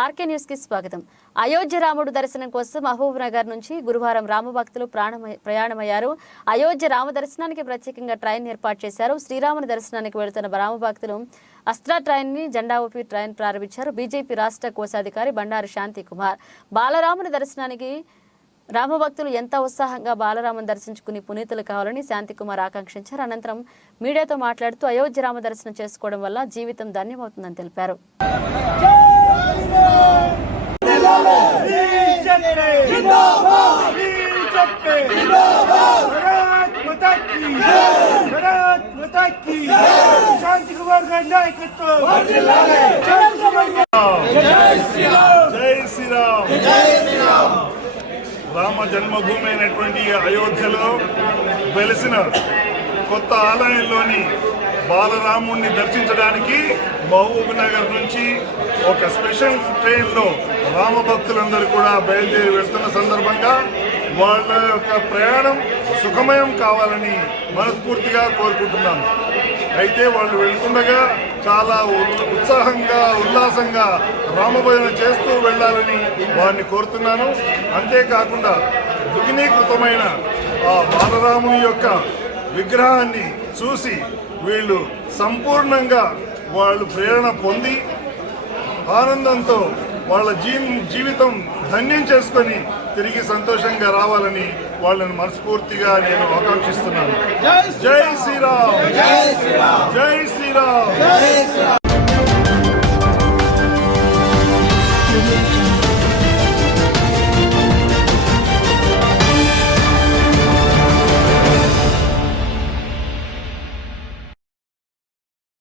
RK news కి స్వాగతం. అయోధ్య రాముడు దర్శనం కోసం మహబూబ్ నగర్ నుంచి గురువారం రామభక్తులు ప్రయాణమయ్యారు. అయోధ్య రామ దర్శనానికి ప్రత్యేకంగా ట్రైన్ ఏర్పాటు చేశారు. శ్రీరాముని దర్శనానికి వెళుతున్న రామభక్తులు అస్త్రా ట్రైన్ ని జెండా ఊపి ట్రైన్ ప్రారంభించారు. బీజేపీ రాష్ట్ర కోశాధికారి బండారు శాంతి కుమార్ బాలరాముని దర్శనానికి రామభక్తులు ఎంత ఉత్సాహంగా బాలరాముని దర్శించుకుని పునీతులు కావాలని శాంతికుమార్ ఆకాంక్షించారు. అనంతరం మీడియాతో మాట్లాడుతూ అయోధ్య రామ దర్శనం చేసుకోవడం వల్ల జీవితం ధన్యమవుతుందని తెలిపారు. రామ జన్మభూమి అయినటువంటి అయోధ్యలో వెలిసిన కొత్త ఆలయంలోని బాలరాముణ్ణి దర్శించడానికి మహబూబ్ నగర్ నుంచి ఒక స్పెషల్ ట్రైన్లో రామ భక్తులందరూ కూడా బయలుదేరి వెళ్తున్న సందర్భంగా వాళ్ళ యొక్క ప్రయాణం సుఖమయం కావాలని మనస్ఫూర్తిగా కోరుకుంటున్నాను. అయితే వాళ్ళు వెళ్తుండగా చాలా ఉత్సాహంగా ఉల్లాసంగా రామభజన చేస్తూ వెళ్ళాలని వారిని కోరుతున్నాను. అంతేకాకుండా దుగ్నీకృతమైన ఆ బాలరాముని యొక్క విగ్రహాన్ని చూసి వీళ్ళు సంపూర్ణంగా వాళ్ళు ప్రేరణ పొంది ఆనందంతో వాళ్ళ జీవితం ధన్యం చేసుకొని తిరిగి సంతోషంగా రావాలని వాళ్ళని మనస్ఫూర్తిగా నేను ఆకాంక్షిస్తున్నాను. జై శ్రీరామ్, జై శ్రీరామ్, జై శ్రీరామ్.